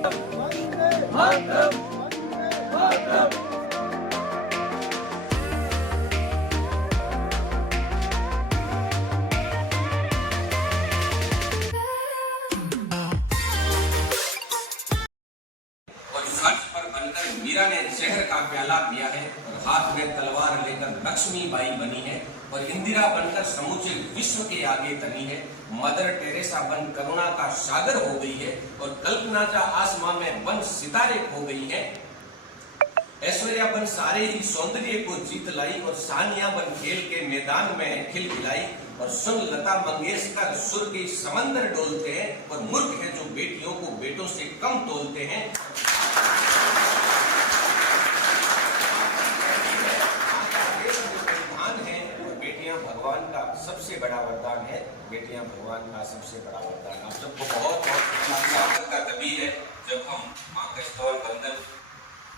मीरा ने जहर का प्याला पिया है और हाथ में तलवार लेकर लक्ष्मी बाई बनी है और इंदिरा बनकर समूचे विश्व के आगे तनी है। मदर टेरेसा बन करुणा का सागर हो गई है और कल्पना जा आसमां में बन सितारे खो गई है। ऐश्वर्या बन सारे ही सौंदर्य को जीत लाई और सानिया बन खेल के मैदान में खिलखिलाई। और सुन लता मंगेशकर सुर के समंदर डोलते हैं और मूर्ख है जो बेटियों को बेटों से कम तोलते हैं। भगवान का सबसे बड़ा वरदान है, बेटियां भगवान का सबसे बड़ा वरदान। आप सबको बहुत स्वागत का तभी है जब हम माँ का स्तवन बंदन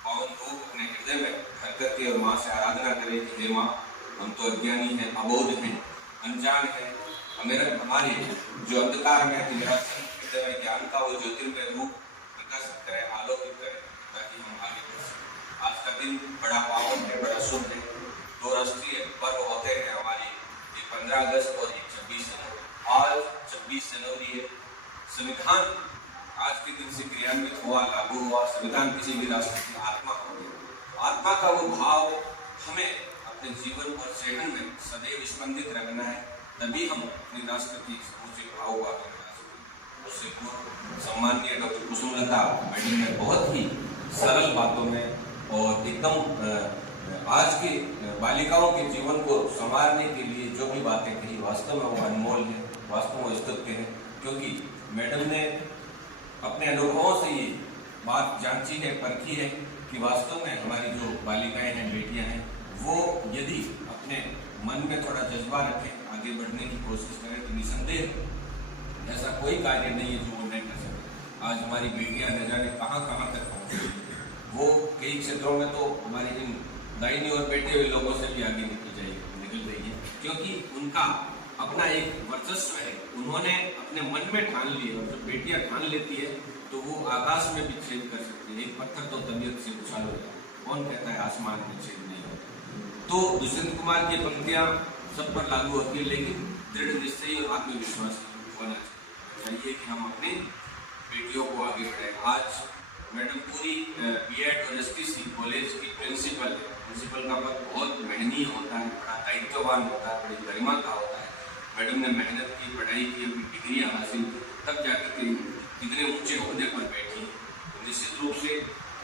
पावन रूप अपने हृदय में भर करके और माँ से आराधना करें कि हे माँ, हम तो अज्ञानी हैं, अबोध हैं, अनजान हैं। हमारे जो अंधकार में हृदय में ज्ञान का वो ज्योतिर्मय रूप प्रकाशित करे, आलोकित करे, ताकि हम आगे बढ़ सकें। आज का दिन बड़ा पावन है, बड़ा शुभ है। दो राष्ट्रीय पर्व होते हैं हमारे, 15 अगस्त और 26 जनवरी। आज 26 जनवरी है। संविधान आज के दिन से क्रियान्वित हुआ, लागू हुआ। संविधान किसी भी राष्ट्र की आत्मा होती है। आत्मा का वो भाव हमें अपने जीवन और शहर में सदैव स्पंदित रखना है, तभी हम अपने राष्ट्र की समूचे भाव को आगे बढ़ा सकते। उससे पूर्व सम्माननीय डॉक्टर कुसुमलता मैडम ने बहुत ही सरल बातों में और एकदम आज के बालिकाओं के जीवन को संवारने के लिए जो भी बातें कही, वास्तव में वो अनमोल है, वास्तव में स्तुत्य है। क्योंकि मैडम ने अपने अनुभवों से ये बात जांची है, परखी है कि वास्तव में हमारी जो बालिकाएं हैं, बेटियां हैं, वो यदि अपने मन में थोड़ा जज्बा रखें, आगे बढ़ने की कोशिश करें, तो निसंदेह ऐसा कोई कार्य नहीं है जो वो नहीं कर सकते। आज हमारी बेटियां न जाने कहाँ कहाँ तक पहुँची। वो कई क्षेत्रों में तो हमारे इन दाहिनी ओर बैठे हुए लोगों से भी आगे निकल रही है, क्योंकि उनका अपना एक वर्चस्व है। उन्होंने अपने मन में ठान लिया, और जब बेटियां ठान लेती है तो वो आकाश में भी छेद कर सकती है। एक पत्थर तो तबीयत से उछाल हो जाए, कौन कहता है आसमान में छेद नहीं होता। तो दुष्यंत कुमार की पंक्तियां सब पर लागू होती है, लेकिन दृढ़ निश्चय और आत्मविश्वास होना चाहिए कि हम अपनी बेटियों को आगे बढ़ाएं। आज मैडम पूरी बीएड और एसटीसी कॉलेज की प्रिंसिपल है। प्रिंसिपल का पद बहुत मेहनती होता है, बड़ा दायित्ववान होता है, बड़ी गरिमा का होता है। मैडम ने मेहनत की, पढ़ाई की, अपनी डिग्रियां हासिल, तब जाकर इतने ऊंचे ओहदे पर बैठी। तो निश्चित रूप से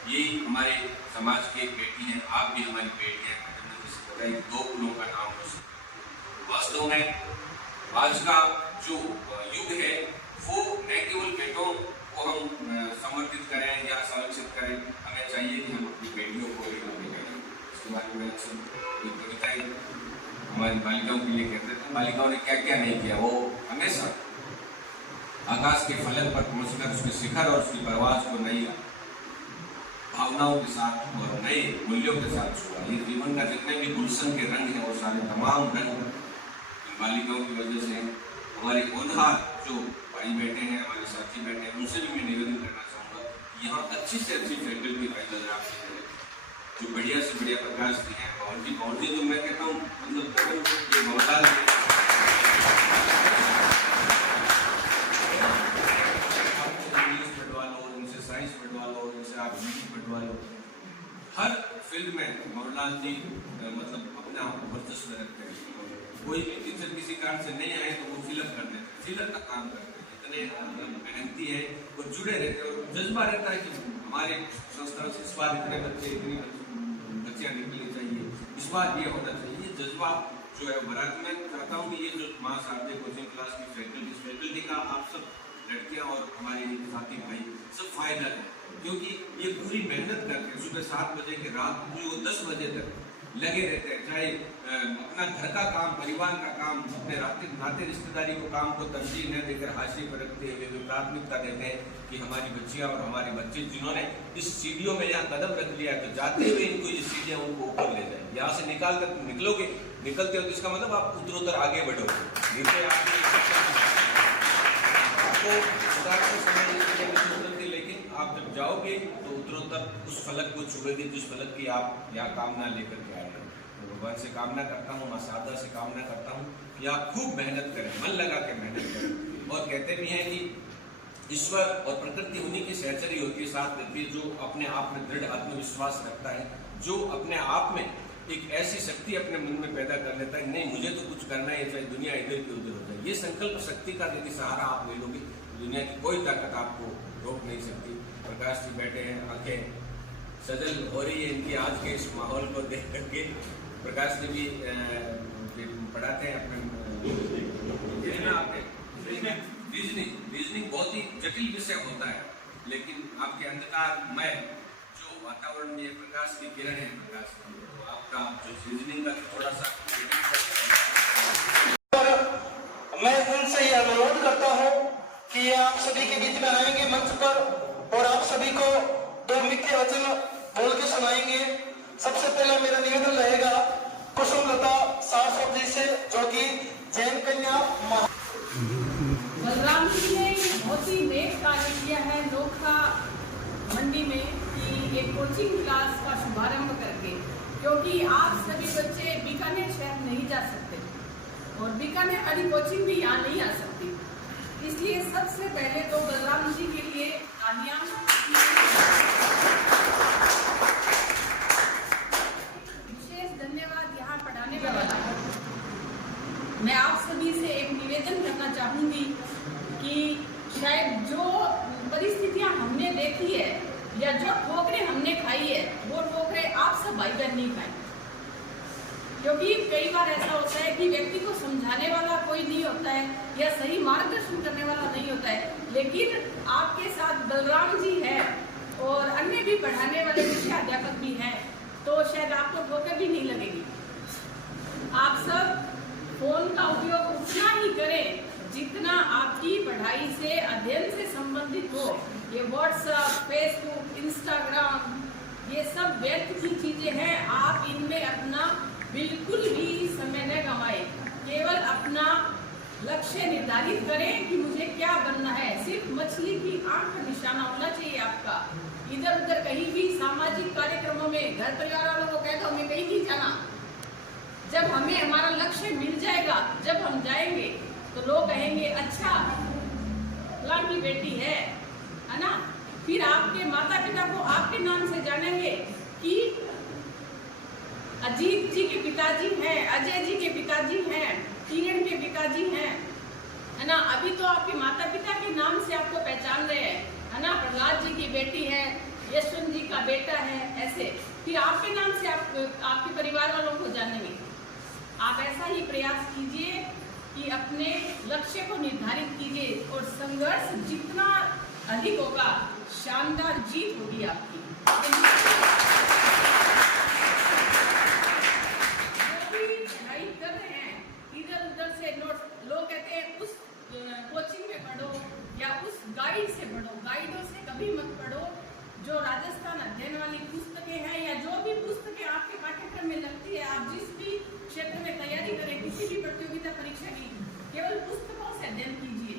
यही हमारे समाज की एक बेटी है। आप भी हमारी बेटी हैं। मैडम ने जैसे बताया, 2 कुलों का नाम हो सकता। वास्तव में आज का जो युग है वो न केवल बेटों को हम समर्पित करें या संरक्षित करें, हमें चाहिए कि हम अपनी बेटियों को भी आगे करें। इसके बारे में एक कविताएं हमारी बालिकाओं के लिए कहते थे। बालिकाओं ने क्या क्या नहीं किया, वो हमेशा आकाश के फलक पर पहुंचकर उसके शिखर और उसकी परवाज को नई भावनाओं के साथ और नए मूल्यों के साथ छुआ। ये जीवन का जितने भी गुलशन के रंग हैं, वो सारे तमाम रंग बालिकाओं की वजह से। हमारे होनहार जो भाई बैठे हैं, हमारे साथी बैठे हैं, उनसे भी मैं निवेदन करना चाहूँगा, यहाँ अच्छी से अच्छी फैकल्टी पैदा आप जो बढ़िया से बढ़िया प्रकाश दी है। बाउंड्री तो मैं कहता हूँ, मतलब ये बहुत इंग्लिश पढ़वा लो, इनसे साइंस पढ़वा लो, इनसे आप हिंदी पढ़वा लो। हर फील्ड में मोहनलाल जी मतलब अपना वर्चस्व रखते हैं। कोई भी टीचर किसी कारण से नहीं आए तो वो फिलअप कर देते हैं, फिलर का काम करते हैं। इतने मेहनती है, वो जुड़े रहते हैं और जज्बा रहता है कि हमारे संस्था से इस बार इतने बच्चे, इतनी बच्चियाँ निकलनी चाहिए, इस बार ये होना चाहिए। ये जज्बा जो है भारत में चाहता हूँ कि ये जो माँ साहब कोचिंग क्लास की फैकल्टी का आप सब लड़कियाँ और हमारे साथी भाई सब फायदा है, क्योंकि ये पूरी मेहनत करके सुबह 7 बजे के रात को 10 बजे तक लगे रहते हैं। चाहे अपना घर का काम, परिवार का काम, अपने नाते रिश्तेदारी को काम को तरजीह न देकर हाशिए पर रखते हुए वे प्राथमिकता देते हैं कि हमारी बच्चियां और हमारे बच्चे जिन्होंने इस सीढ़ियों में यहाँ कदम रख लिया है, तो जाते हुए इनको ये सीढ़ियाँ उनको ऊपर ले जाए। यहाँ से निकलते हो तो इसका मतलब आप उत्तरोत्तर आगे बढ़ोगे। नीचे आपको समय लेकिन आप जब जाओगे तो उत्तरोत्तर उस फलक को छुएगी जिस फलक की आप यहाँ कामना लेकर के आए हो। तो भगवान से कामना करता हूँ, माँ शारदा से कामना करता हूँ कि आप खूब मेहनत करें, मन लगा के मेहनत करें। और कहते भी हैं कि ईश्वर और प्रकृति उन्हीं की सहचरी होती है, साथ रहती है, जो अपने आप में दृढ़ आत्मविश्वास रखता है, जो अपने आप में एक ऐसी शक्ति अपने मन में पैदा कर लेता है, नहीं मुझे तो कुछ करना है, चाहे दुनिया इधर की उधर हो जाए। ये संकल्प शक्ति का यदि सहारा आप ले लोगे, दुनिया की कोई ताकत आपको रोक नहीं सकती। प्रकाश जी बैठे हैं, आंखें सजल हो रही है इनकी आज के इस माहौल को देख करके। प्रकाश जी भी पढ़ाते हैं अपने रीजनिंग बहुत ही जटिल विषय होता है, लेकिन आपके अंधकारमय जो वातावरण में प्रकाश की किरण है, प्रकाश तो आपका जो रीजनिंग का थोड़ा सा मैं उनसे ये अनुरोध करता हूँ कि आप सभी के बीच में आएंगे मंच पर और आप सभी को 2 मीठे वचन बोल के सुनाएंगे। सबसे पहले मेरा निवेदन रहेगा कुसुमलता सारस्वत जी से, जो कि जैन कन्या। बलराम जी ने बहुत ही नेक कार्य किया है नोखा मंडी में कि एक कोचिंग क्लास का शुभारंभ करके, क्योंकि आप सभी बच्चे बीकानेर शहर नहीं जा सकते और बीकानेर वाली कोचिंग भी यहाँ नहीं आ सकती, इसलिए सबसे पहले तो बलराम जी के लिए तालियां। विशेष धन्यवाद यहाँ पढ़ाने वाला। मैं आप सभी से एक निवेदन करना चाहूंगी कि शायद जो परिस्थितियां हमने देखी है या जो ठोकरें हमने खाई है, वो ठोकरें आप सब भाई बहन नहीं खाई, क्योंकि कई बार ऐसा होता है कि व्यक्ति को समझाने वाला कोई नहीं होता है या सही मार्गदर्शन करने वाला नहीं होता है, लेकिन आपके साथ बलराम जी है और अन्य भी पढ़ाने वाले विषय अध्यापक भी हैं, तो शायद आपको ठोकर भी नहीं लगेगी। आप सब फोन का उपयोग उतना ही करें जितना आपकी पढ़ाई से, अध्ययन से संबंधित हो। ये व्हाट्सएप, फेसबुक, इंस्टाग्राम, ये सब व्यर्थ की चीजें हैं, आप इनमें अपना बिल्कुल भी समय न गंवाएं। केवल अपना लक्ष्य निर्धारित करें कि मुझे क्या बनना है, सिर्फ मछली की आंख का निशाना होना चाहिए आपका। इधर उधर कहीं भी सामाजिक कार्यक्रमों में घर परिवार वालों को कह दो हमें कहीं नहीं जाना। जब हमें हमारा लक्ष्य मिल जाएगा, जब हम जाएंगे तो लोग कहेंगे अच्छा फलां की बेटी है ना। फिर आपके माता पिता को आपके नाम से जानेंगे कि अजीत जी के पिताजी हैं, अजय जी के पिताजी हैं, किरण के पिताजी हैं, है ना। अभी तो आपके माता पिता के नाम से आपको पहचान रहे हैं, है ना। प्रहलाद जी की बेटी है, यशवंत जी का बेटा है, ऐसे फिर आपके नाम से आपके परिवार वालों को जानेंगे। आप ऐसा ही प्रयास कीजिए कि अपने लक्ष्य को निर्धारित कीजिए और संघर्ष जितना अधिक होगा, शानदार जीत होगी आपकी। पढ़ाई कर रहे हैं इधर उधर से नोट, लोग कहते हैं उस कोचिंग में पढ़ो या उस गाइड से पढ़ो। गाइडों से कभी मत पढ़ो। जो राजस्थान अध्ययन वाली पुस्तकें हैं या जो भी पुस्तकें आपके पाठ्यक्रम में लगती है, आप जिस भी क्षेत्र में तैयारी करें, किसी भी प्रतियोगिता परीक्षा की, केवल पुस्तकों से अध्ययन कीजिए।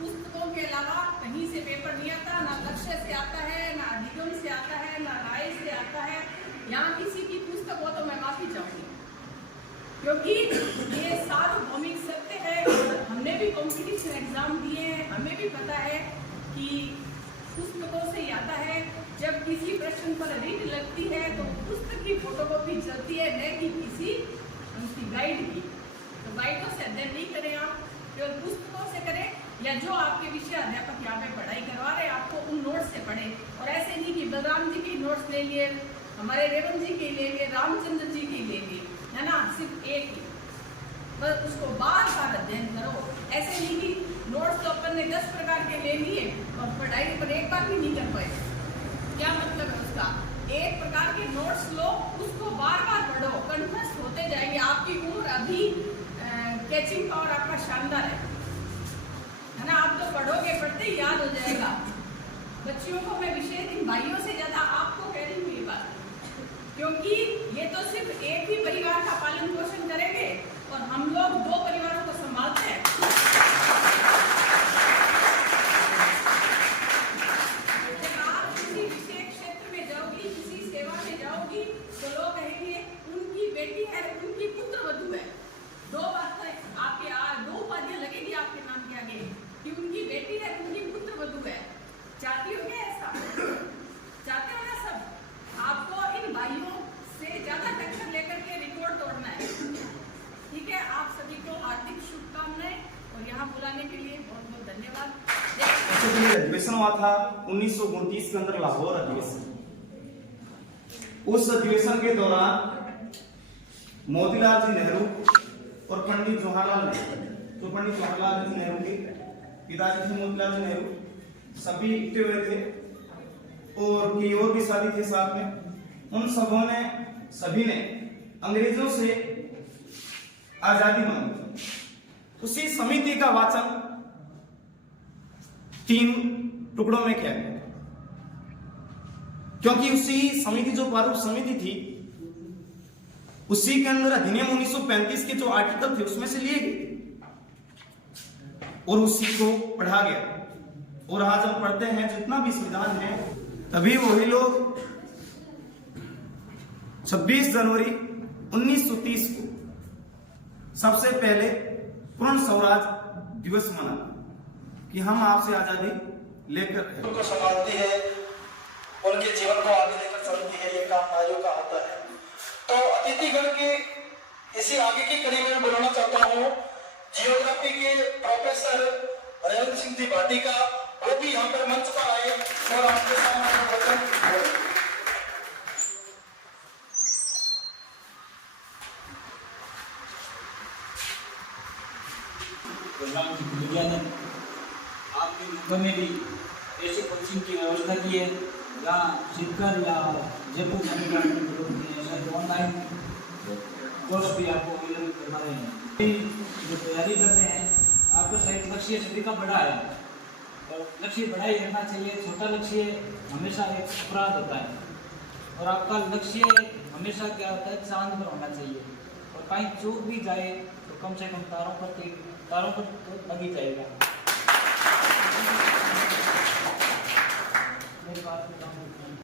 पुस्तकों के अलावा कहीं से पेपर नहीं आता, ना लक्ष्य से आता है, ना अधिगम से आता है, ना राय से आता है। यहाँ किसी की पुस्तक हो तो मैं माफी चाहूंगी, क्योंकि ये सार्वभौमिक सत्य है और हमने भी कॉम्पिटिशन एग्जाम दिए हैं, हमें भी पता है कि पुस्तकों से आता है। जब किसी प्रश्न पर रीड लगती है तो पुस्तक की फोटोकॉपी चलती है, न कि किसी उनकी गाइड की। तो गाइडों से अध्ययन नहीं करें आप, केवल पुस्तकों से करें, या जो आपके विषय अध्यापक यहाँ पे पढ़ाई करवा रहे हैं आपको उन नोट्स से पढ़ें। और ऐसे नहीं कि बलराम जी के नोट्स ले लिए, हमारे रेवंत जी के ले लिए, रामचंद्र जी के ले लिए, है ना, सिर्फ एक ही, बस उसको बार बार अध्ययन करो। ऐसे नहीं कि नोट्स तो अपन ने 10 प्रकार के ले लिए और पढ़ाई पर एक बार भी नहीं कर पाए। क्या मतलब है उसका? एक प्रकार के नोट्स लो, उसको बार बार पढ़ो, कंठस्थ होते जाएंगे। आपकी उम्र अभी कैचिंग पावर आपका शानदार है ना। आप तो पढ़ोगे, पढ़ते ही याद हो जाएगा। बच्चियों को मैं विशेष इन भाइयों से ज्यादा आपको कह रही हूँ ये बात, क्योंकि ये तो सिर्फ एक ही परिवार का पालन पोषण करेंगे और हम लोग 2 परिवारों को संभालते हैं। जब अधिवेशन हुआ था 1929 के अंदर, लाहौर अधिवेशन। उस अधिवेशन के दौरान मोतीलाल जी नेहरू और पंडित जवाहरलाल नेहरू, जो पंडित जवाहरलाल जी नेहरू के पिताजी थे मोतीलाल जी नेहरू, सभी इकट्ठे हुए थे और कई और भी साथी थे साथ में। उन सभी ने अंग्रेजों से आजादी मांगी। उसी समिति का वाचन 3 टुकड़ों में किया गया, क्योंकि उसी समिति जो प्रारूप समिति थी उसी के अंदर अधिनियम 1935 के जो आर्टिकल थे उसमें से लिए गए और उसी को पढ़ा गया। और आज हम पढ़ते हैं जितना भी संविधान है, तभी वही लोग 26 जनवरी 1930 को सबसे पहले पूर्ण स्वराज दिवस मना कि हम आपसे आजादी लेकर उनको संभालती है, उनके जीवन को आगे लेकर चलती है। ये काम नारियों का होता है। तो अतिथिगण के इसी आगे की कड़ी में बुलाना चाहता हूँ जियोग्राफी के प्रोफेसर रेवंत सिंह जी भाटी का, वो भी यहाँ पर मंच पर आए और आपके सामने वचन बोले। आपके मुंबई में भी ऐसे कोचिंग की व्यवस्था की है जहाँ शिवकर या जयपुर जाने का ऑनलाइन कोर्स भी आपको अवेलेबल करवा रहे हैं। जो तैयारी कर रहे हैं, आपका शायद लक्ष्य सभी का बड़ा है और लक्ष्य बड़ा ही रहना चाहिए। छोटा लक्ष्य हमेशा एक अपराध होता है और आपका लक्ष्य हमेशा क्या होता है, चांद पर होना चाहिए। और कहीं चूक भी जाए तो कम से कम तारों पर तो लग ही जाएगा। मेरी बात